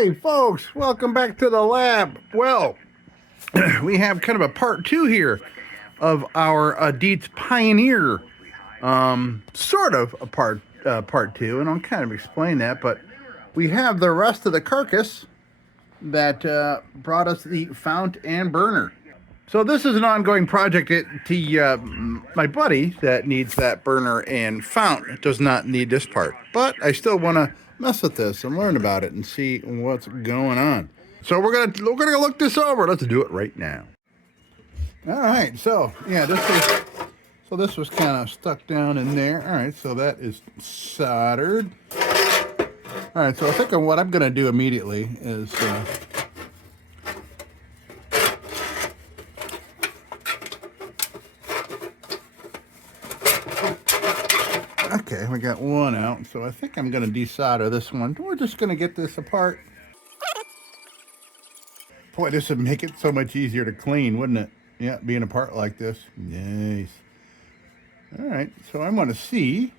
Hey folks, welcome back to the lab. Well, we have kind of a part two here of our DIETZ Pioneer, sort of a part two, and I'll kind of explain that. But we have the rest of the carcass that brought us the fount and burner. So this is an ongoing project to my buddy that needs that burner and fount. It does not need this part, but I still want to mess with this and learn about it and see what's going on. So we're gonna look this over. Let's do it right now. All right. So yeah, this was kind of stuck down in there. All right. So that is soldered. All right. So I think what I'm gonna do immediately is. Okay, we got one out, so I think I'm going to desolder this one. We're just going to get this apart. Boy, this would make it so much easier to clean, wouldn't it? Yeah, being apart like this. Nice. All right, so I want to see.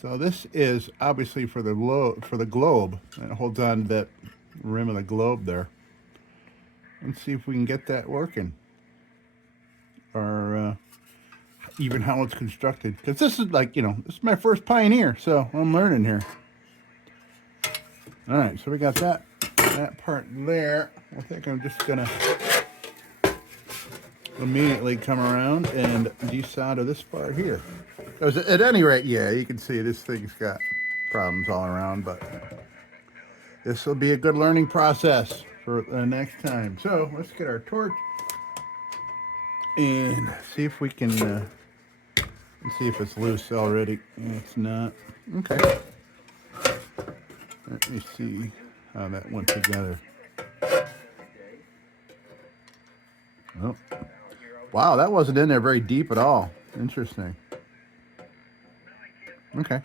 So this is obviously for the globe. It holds on to that rim of the globe there. Let's see if we can get that working. Or even how it's constructed, because this is like, this is my first Pioneer, so I'm learning here. All right, so we got that part there. I think I'm just gonna immediately come around and desolder this part here. Because at any rate, yeah, you can see this thing's got problems all around, but this will be a good learning process for the next time. So let's get our torch and see if we can let's see if it's loose already. It's not. Okay. Let me see how that went together. Oh. Wow, that wasn't in there very deep at all. Interesting. Okay.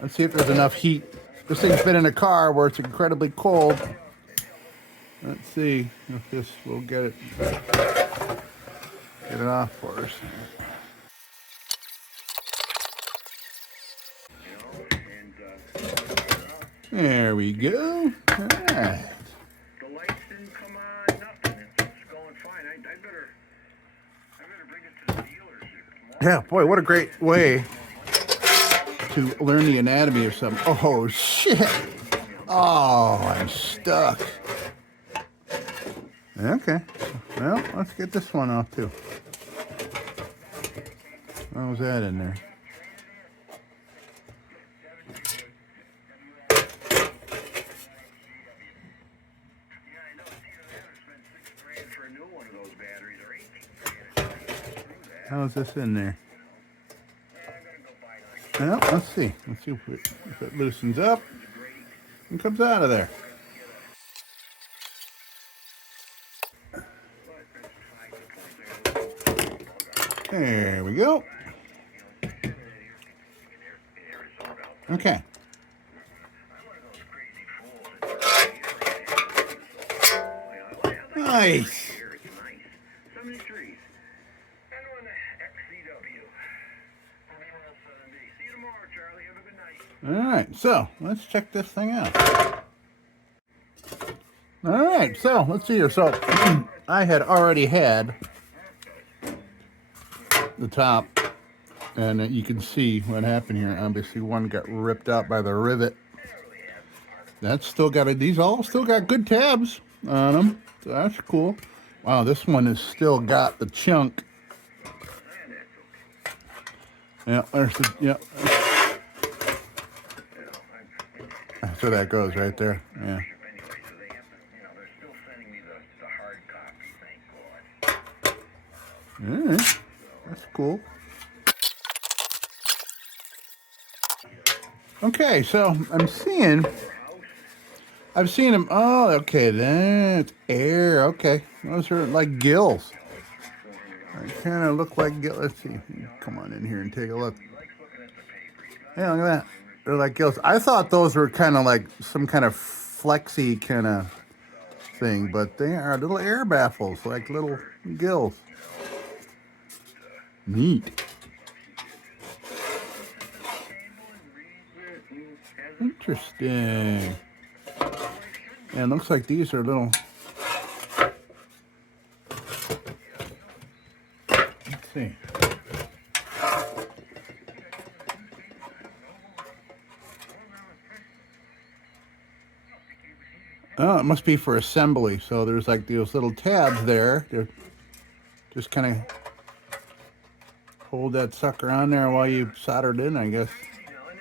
Let's see if there's enough heat. This thing's been in a car where it's incredibly cold. Let's see if this will get it off for us. There we go. All right. The lights didn't come on, nothing. It's going fine. I better bring it to the dealers. Yeah, boy, what a great way to learn the anatomy of something. Oh, shit. Oh, I'm stuck. Okay. Well, let's get this one off, too. What was that in there? How's this in there? Well, let's see. Let's see if it loosens up and comes out of there. There we go. Okay. Nice. All right, so let's check this thing out. All right, so let's see here. So I had already had the top, and you can see what happened here. Obviously, one got ripped out by the rivet. That's still got these all still got good tabs on them, so that's cool. Wow, this one has still got the chunk. Yeah, there's the So that goes right there. Yeah. All right. That's cool. Okay, so I've seen them. Oh, okay, that's air. Okay, those are like gills. They kind of look like gills. Let's see. Come on in here and take a look. Yeah, look at that. They're like gills. I thought those were kind of like some kind of flexy kind of thing, but they are little air baffles, like little gills. Neat. Interesting. And it looks like these are little. Let's see. Oh, it must be for assembly. So there's like those little tabs there. They're just kind of hold that sucker on there while you solder it in, I guess.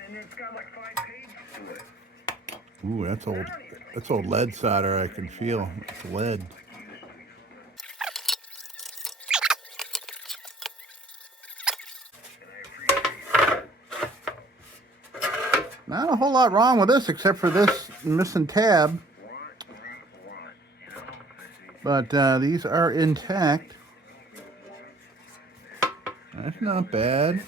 And it's got like 5 pages to it. Ooh, that's old. That's old lead solder. I can feel it's lead. Not a whole lot wrong with this except for this missing tab. But these are intact. That's not bad.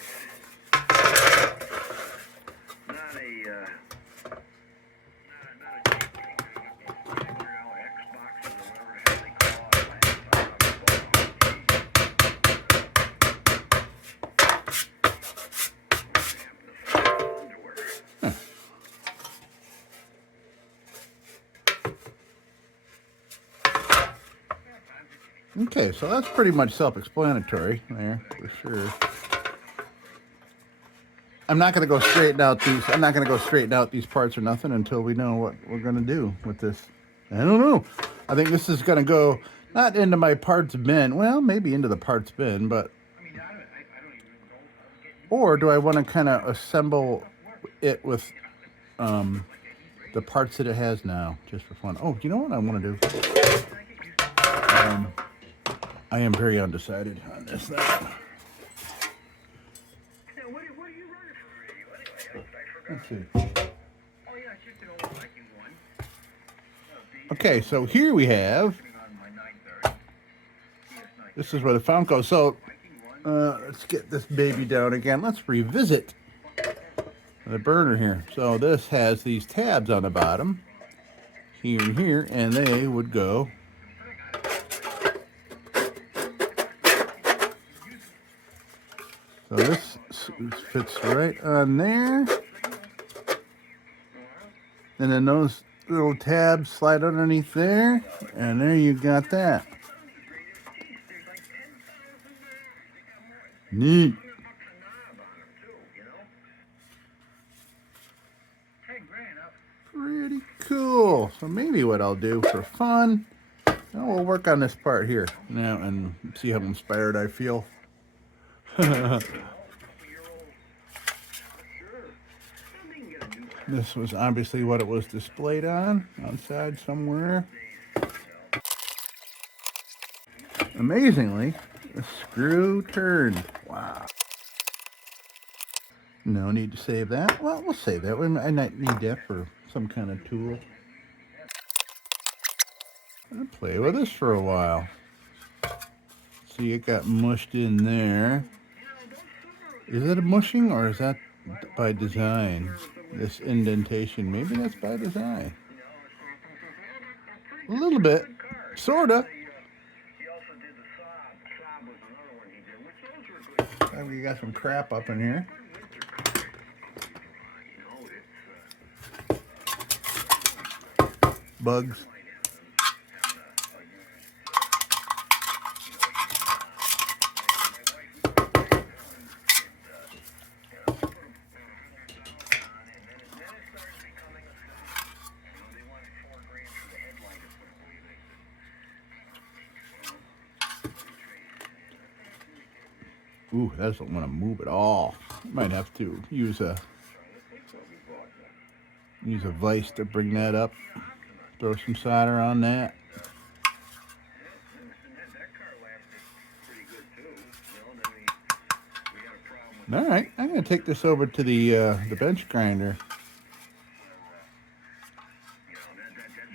Okay, so that's pretty much self-explanatory there, for sure. I'm not going to go straighten out these. I'm not going to go straighten out these parts or nothing until we know what we're going to do with this. I don't know. I think this is going to go not into my parts bin. Well, maybe into the parts bin, but. Or do I want to kind of assemble it with the parts that it has now, just for fun? Oh, you know what I want to do? I am very undecided on this now. Let's see. Okay, so here we have. This is where the fount goes. So let's get this baby down again. Let's revisit the burner here. So this has these tabs on the bottom, here and here, and they would go. So this fits right on there. And then those little tabs slide underneath there. And there you got that. Neat. Pretty cool. So maybe what I'll do for fun, we'll work on this part here now and see how inspired I feel. This was obviously what it was displayed on, outside somewhere. Amazingly, the screw turned. Wow. No need to save that. Well, we'll save that. I might need that for some kind of tool. I'll play with this for a while. See, it got mushed in there. Is it a mushing or is that by design? This indentation, maybe that's by design. A little bit, sorta. We got some crap up in here. Bugs. Ooh, that doesn't want to move at all. Might have to use a vise to bring that up. Throw some solder on that. All right, I'm going to take this over to the bench grinder.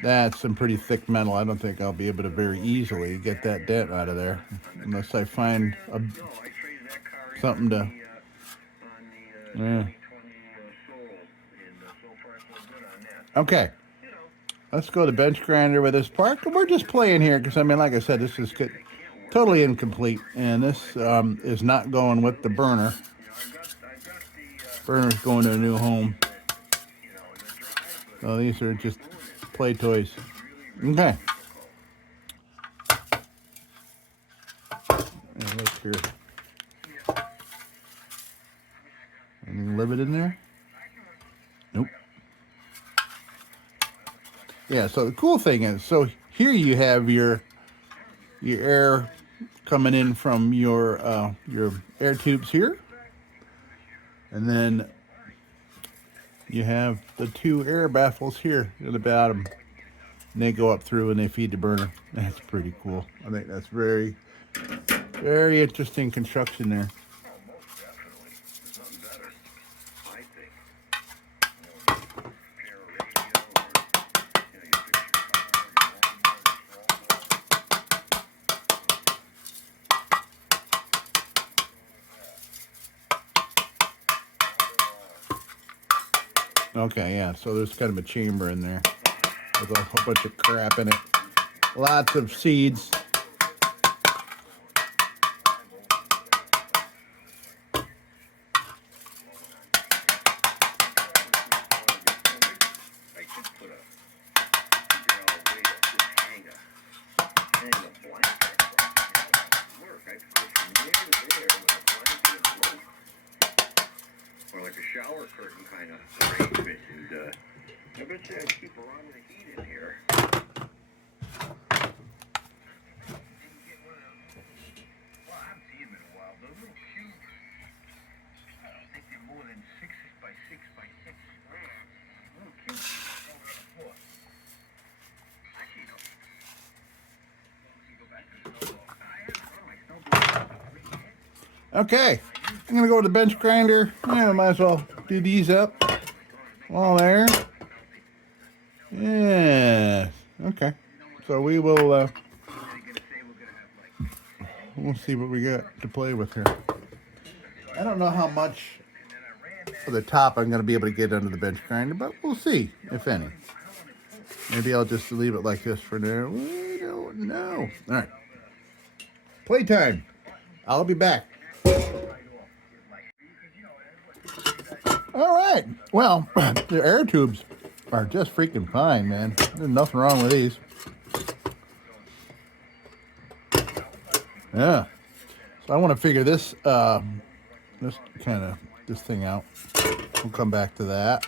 That's some pretty thick metal. I don't think I'll be able to very easily get that dent out of there unless I find something to. Yeah. Okay. Let's go to the bench grinder with this part. We're just playing here because, I mean, like I said, this is totally incomplete. And this is not going with the burner. Burner's going to a new home. So these are just play toys. Okay. Hey, look here. Anything live it in there? Nope. Yeah, so the cool thing is, so here you have your air coming in from your air tubes here. And then you have the two air baffles here at the bottom. And they go up through and they feed the burner. That's pretty cool. I think that's very, very interesting construction there. Okay, yeah, so there's kind of a chamber in there with a whole bunch of crap in it. Lots of seeds. Or like a shower curtain kind of arrangement, and I bet you I'd keep a lot of the heat in here. Well, I haven't seen them in a while. Those little cubes, I don't think they're more than 6 by 6 by 6. Little cubes over on the floor. Actually, no. You go back to the snowball. I have my snowball. Okay, I'm gonna go with the bench grinder. Yeah, might as well do these up while there. Yeah. Okay. So we will. We'll see what we got to play with here. I don't know how much of the top I'm gonna be able to get under the bench grinder, but we'll see if any. Maybe I'll just leave it like this for now. We don't know. All right. Playtime. I'll be back. All right. Well, the air tubes are just freaking fine, man. There's nothing wrong with these. Yeah. So I want to figure this this thing out. We'll come back to that.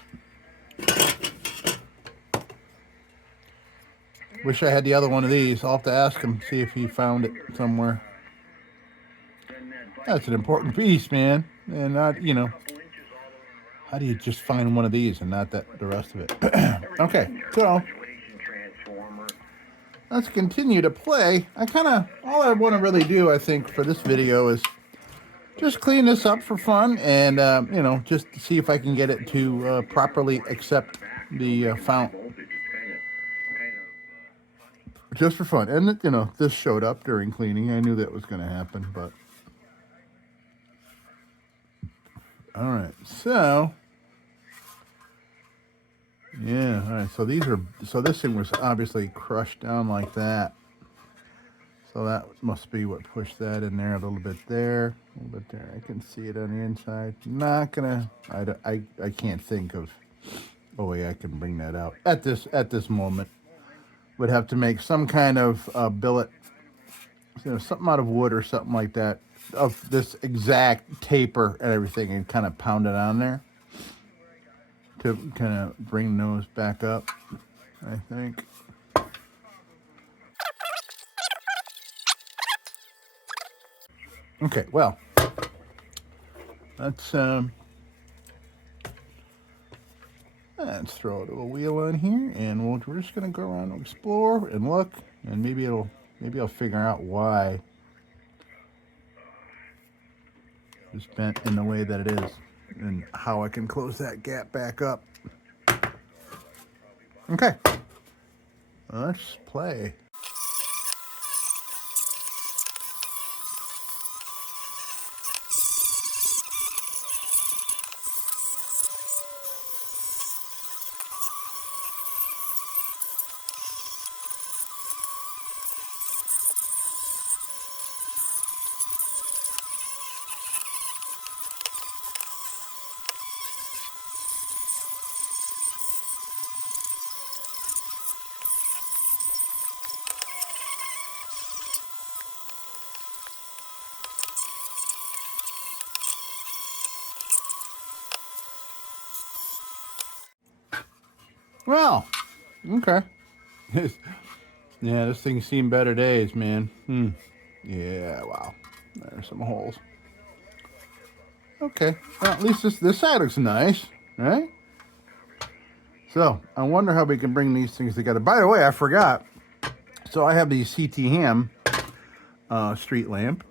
Wish I had the other one of these. I'll have to ask him, see if he found it somewhere. That's an important piece, man. And not, you know, how do you just find one of these and not the rest of it? Okay, so let's continue to play. All I want to really do, I think, for this video is just clean this up for fun and, you know, just to see if I can get it to properly accept the fount. Just for fun. And, you know, this showed up during cleaning. I knew that was going to happen, but... All right, so... Yeah, all right, so this thing was obviously crushed down like that. So that must be what pushed that in there a little bit there, a little bit there. I can see it on the inside. Not gonna, I can't think of a way I can bring that out at this moment. Would have to make some kind of billet, you know, something out of wood or something like that, of this exact taper and everything, and kind of pound it on there to kind of bring those back up, I think. Okay, well, let's throw a little wheel on here, and we're just gonna go around and explore and look, and maybe I'll figure out why it's bent in the way that it is, and how I can close that gap back up. Okay, let's play. Well, okay. Yeah, this thing's seen better days, man. Yeah, wow. There's some holes. Okay. Well, at least this side looks nice, right? So, I wonder how we can bring these things together. By the way, I forgot. So, I have the CT Ham street lamp.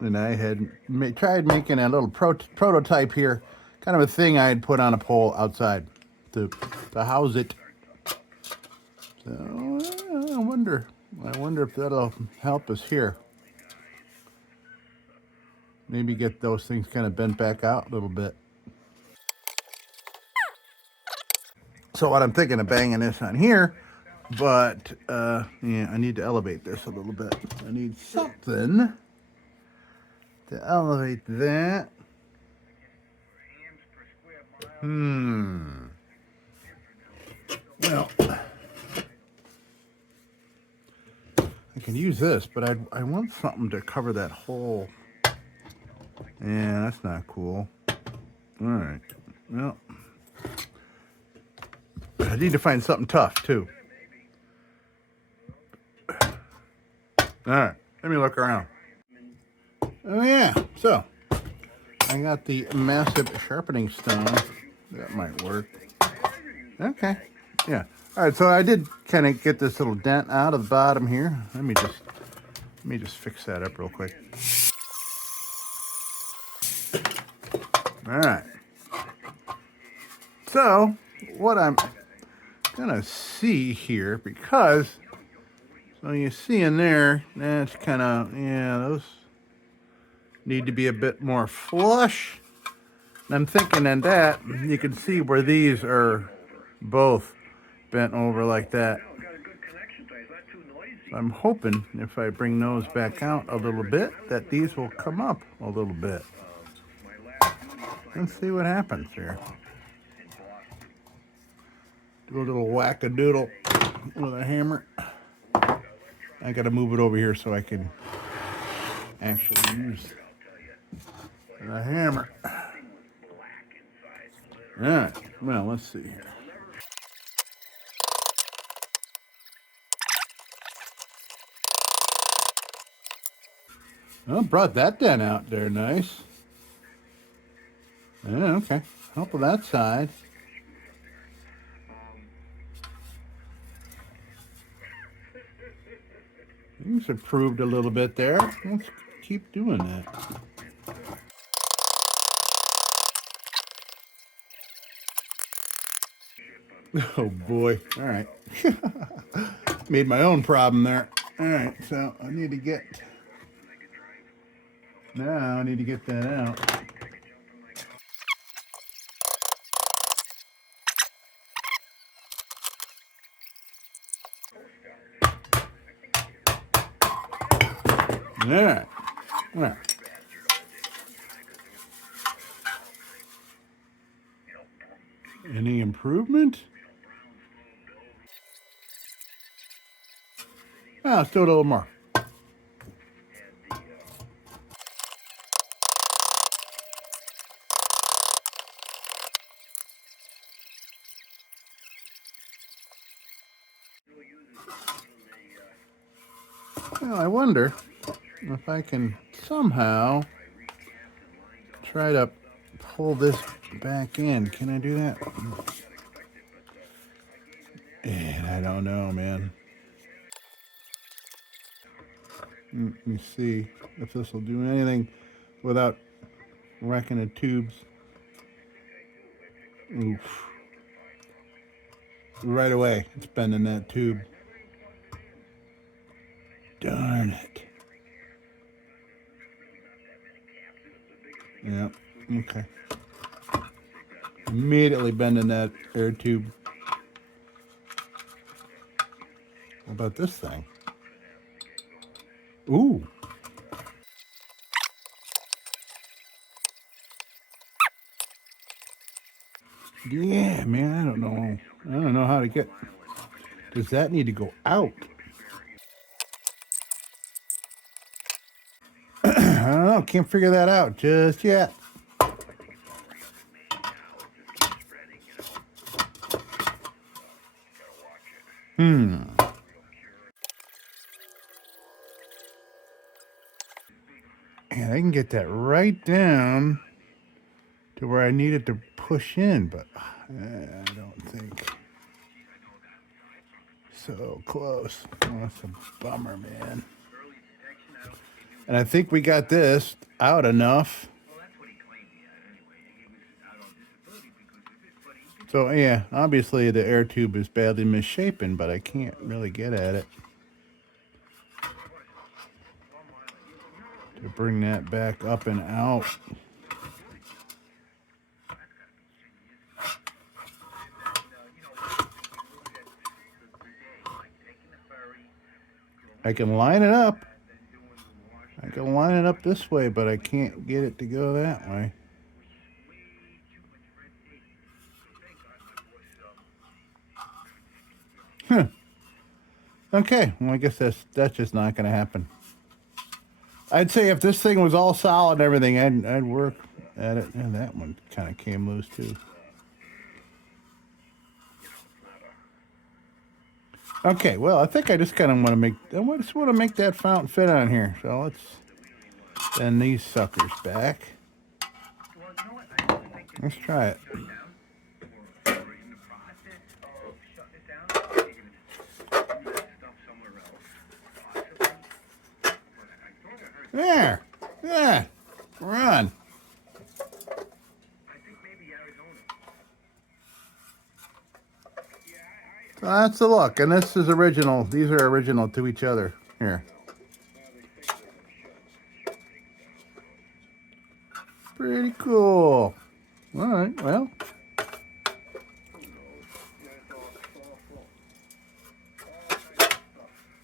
And I had tried making a little prototype here. Kind of a thing I had put on a pole outside to house it. So, I wonder if that'll help us here. Maybe get those things kind of bent back out a little bit. So what I'm thinking of banging this on here, but yeah, I need to elevate this a little bit. I need something to elevate that. Well, I can use this, but I want something to cover that hole. Yeah, that's not cool. All right. Well, I need to find something tough, too. All right. Let me look around. Oh, yeah. So, I got the massive sharpening stone. That might work. Okay. Yeah. All right. So, I did kind of get this little dent out of the bottom here. Let me just fix that up real quick. All right. So, what I'm gonna see here, because so you see in there, that's kind of, yeah, those need to be a bit more flush. And I'm thinking in that you can see where these are both bent over like that. So I'm hoping if I bring those back out a little bit that these will come up a little bit. Let's see what happens here. Do a little whack-a-doodle with a hammer. I gotta move it over here so I can actually use the hammer. All right, well, let's see here. Well, brought that dent out there, nice. Yeah, okay. Help with that side. Things improved a little bit there. Let's keep doing that. Oh boy. All right. Made my own problem there. All right, so I need to get that out. All right. All right. Any improvement? Oh, let's do it a little more. Well, I wonder if I can somehow try to pull this back in. Can I do that? And I don't know, man. Let me see if this will do anything without wrecking the tubes. Oof. Right away, it's bending that tube. Darn it. Yeah, okay. Immediately bending that air tube. What about this thing? Ooh. Yeah, man, I don't know. I don't know how to get... Does that need to go out? I don't know. Can't figure that out just yet. And I can get that right down to where I need it to push in, but I don't think so close. Oh, that's a bummer, man. And I think we got this out enough. So yeah, obviously the air tube is badly misshapen, but I can't really get at it to bring that back up and out. I can line it up. I can line it up this way, but I can't get it to go that way. Huh. Okay, well I guess that's just not going to happen. I'd say if this thing was all solid and everything, I'd work at it. And that one kind of came loose too. Okay, well I think I just kind of want to make that fountain fit on here. So let's send these suckers back. Let's try it. There. Yeah. We're on. So that's the look. And this is original. These are original to each other. Here. Pretty cool. All right. Well.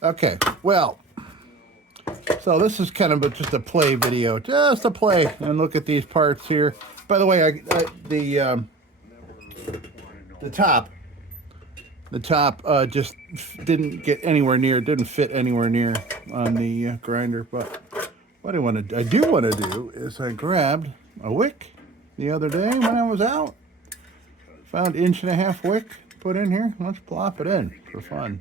Okay. Well. So this is kind of just a play video, just a play, and look at these parts here. By the way, the top just didn't get anywhere near, didn't fit anywhere near on the grinder. But what I do want to do is I grabbed a wick the other day when I was out, found 1.5 wick, put in here. Let's plop it in for fun.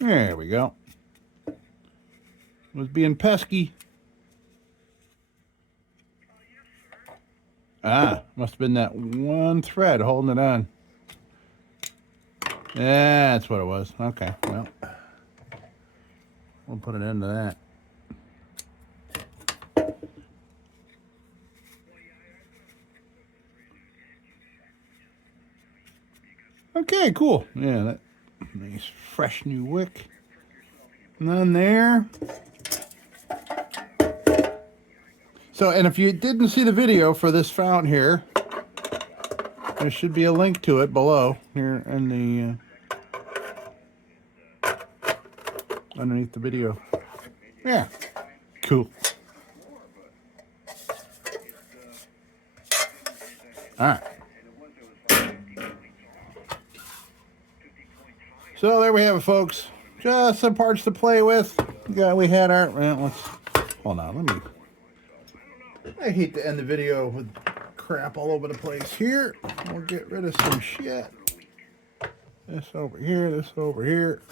There we go. Was being pesky. Ah, must have been that one thread holding it on. Yeah, that's what it was. Okay, well, we'll put an end to that. Okay, cool. Yeah, that nice fresh new wick. None there. So, and if you didn't see the video for this fount here, there should be a link to it below here in the underneath the video. Yeah, cool. All right. So there we have it, folks. Just some parts to play with. Yeah, we had our. Well, let's hold on. Let me. I hate to end the video with crap all over the place here. We'll get rid of some shit. This over here. This over here.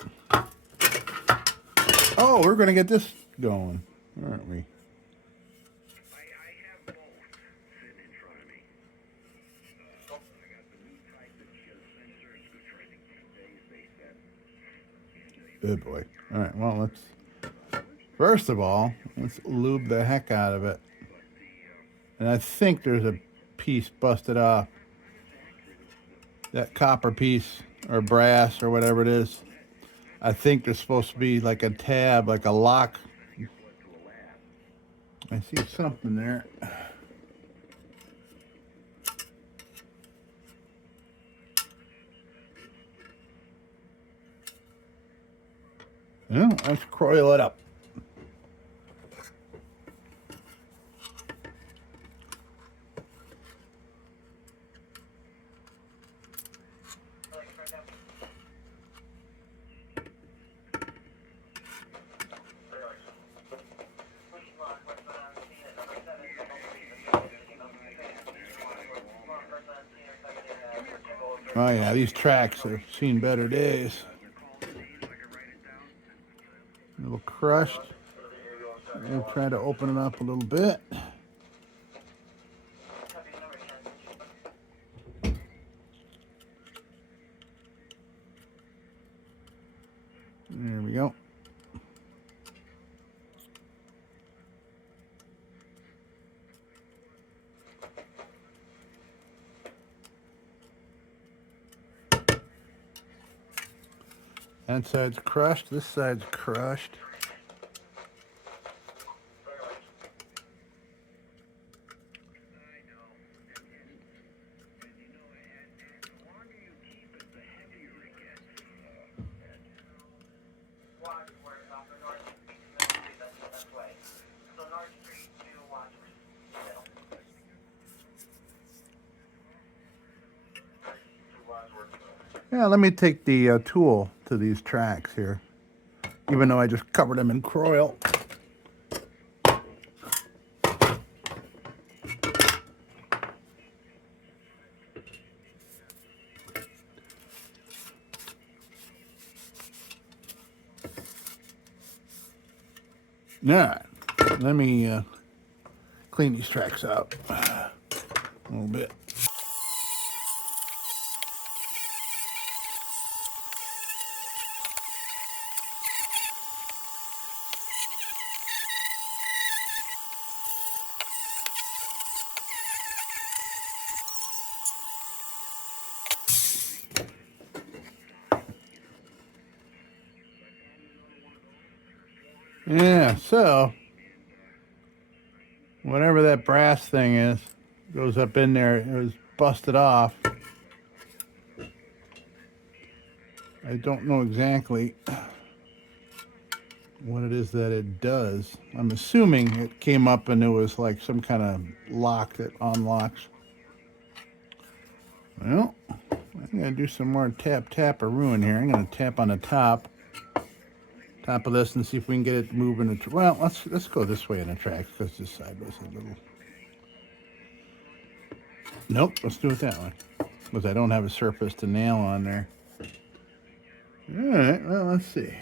Oh, we're gonna get this going, aren't we? Good boy. All right, well, first of all, let's lube the heck out of it. And I think there's a piece busted off. That copper piece, or brass, or whatever it is. I think there's supposed to be like a tab, like a lock. I see something there. Yeah, let's coil it up. Oh yeah, these tracks have seen better days. A little crushed. We'll try to open it up a little bit. There we go. That side's crushed. This side's crushed. Yeah, let me take the tool to these tracks here, even though I just covered them in Croil. All right, let me clean these tracks up a little bit. Yeah, so whatever that brass thing is goes up in there. It was busted off. I don't know exactly what it is that it does. I'm assuming it came up and it was like some kind of lock that unlocks. Well, I'm gonna do some more tap-tap-a-ruin here. I'm gonna tap on the top of this and see if we can get it moving. Well, let's go this way in the tracks because this side was a little. Nope, let's do it that way because I don't have a surface to nail on there. All right, well, let's see.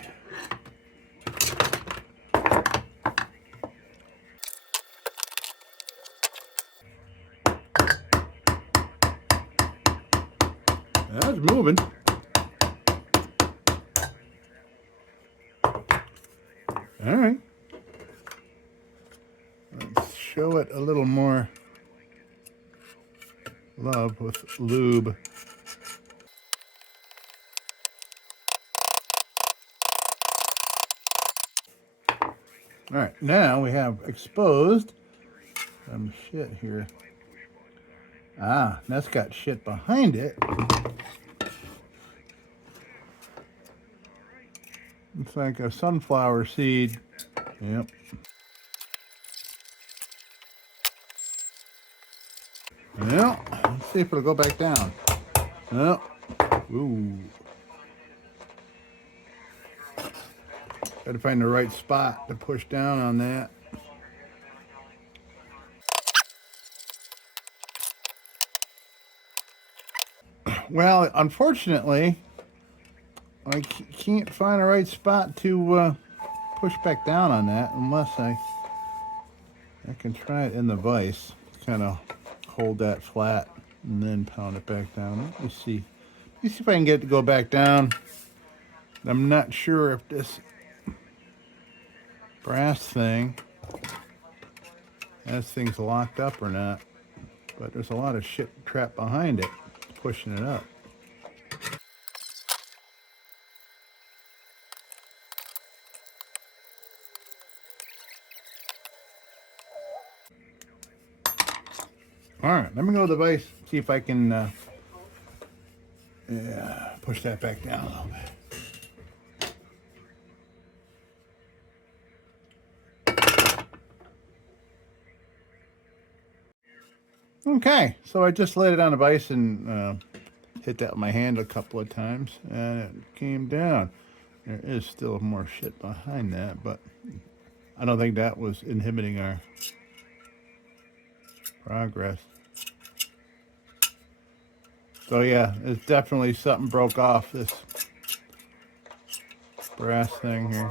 That's moving. All right. Let's show it a little more love with lube. All right, now we have exposed some shit here. Ah, that's got shit behind it. It's like a sunflower seed. Yep. Yeah, let's see if it'll go back down. Yep. Ooh. Gotta find the right spot to push down on that. Well, unfortunately, I can't find the right spot to push back down on that unless I can try it in the vise. Kind of hold that flat and then pound it back down. Let me see. Let me see if I can get it to go back down. I'm not sure if this brass thing, this thing's locked up or not, but there's a lot of shit trapped behind it, pushing it up. All right, let me go to the vise, see if I can push that back down a little bit. Okay, so I just laid it on the vise and hit that with my hand a couple of times, and it came down. There is still more shit behind that, but I don't think that was inhibiting our progress. So yeah, it's definitely something broke off this brass thing here.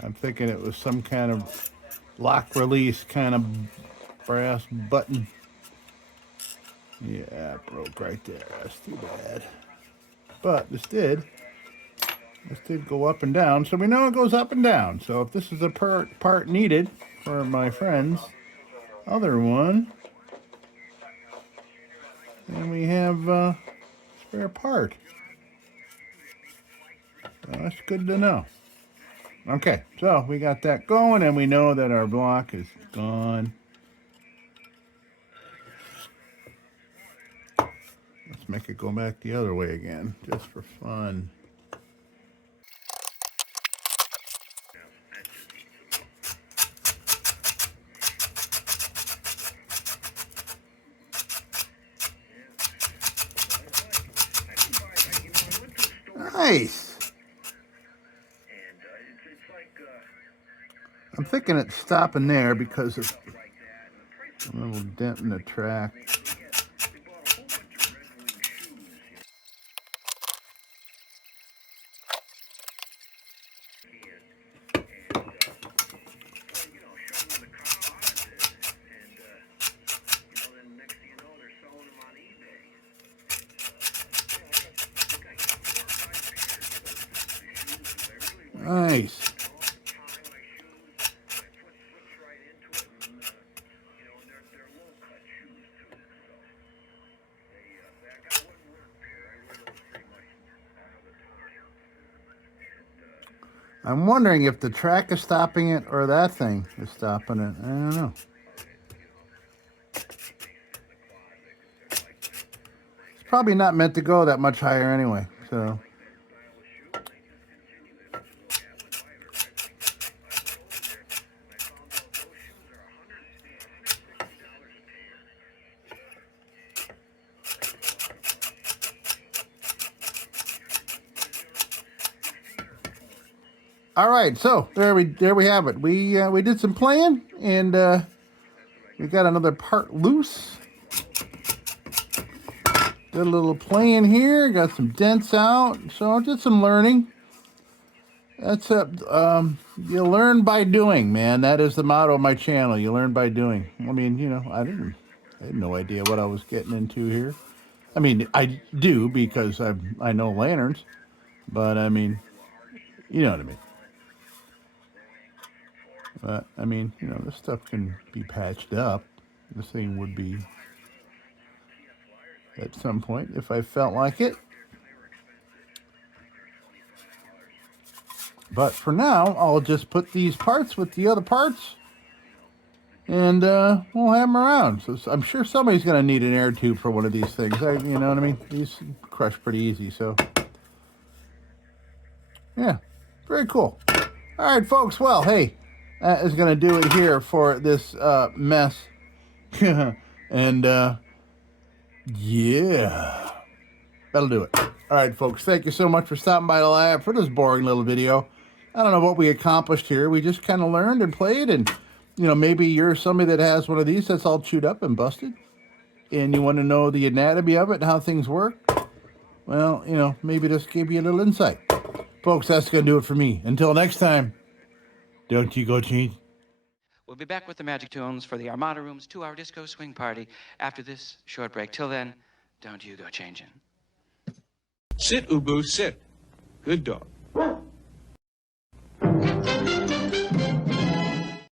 I'm thinking it was some kind of lock release kind of brass button. Yeah, it broke right there. That's too bad. But this did go up and down, so we know it goes up and down. So if this is a part needed for my friend's other one, then we have a spare part. So that's good to know. Okay, so we got that going, and we know that our block is gone. Let's make it go back the other way again, just for fun. Nice. I'm thinking it's stopping there because of a little dent in the track. Nice. I'm wondering if the track is stopping it or that thing is stopping it. I don't know. It's probably not meant to go that much higher anyway, so. All right, so there we have it. We did some playing, and we got another part loose. Did a little playing here, got some dents out, so I did some learning. That's you learn by doing, man. That is the motto of my channel. You learn by doing. I mean, you know, I had no idea what I was getting into here. I mean, I do because I know lanterns, but I mean, you know what I mean. But, I mean, you know, this stuff can be patched up. This thing would be at some point if I felt like it. But for now, I'll just put these parts with the other parts, and we'll have them around. So I'm sure somebody's going to need an air tube for one of these things. You know what I mean? These crush pretty easy, so. Yeah, very cool. All right, folks. Well, hey, that is going to do it here for this mess. And, yeah, that'll do it. All right, folks, thank you so much for stopping by the lab for this boring little video. I don't know what we accomplished here. We just kind of learned and played, and, you know, maybe you're somebody that has one of these that's all chewed up and busted, and you want to know the anatomy of it and how things work. Well, you know, maybe this gave you a little insight. Folks, that's going to do it for me. Until next time, don't you go change. We'll be back with the Magic Tunes for the Armada Room's 2-hour disco swing party after this short break. Till then, don't you go changing. Sit, Ubu, sit. Good dog.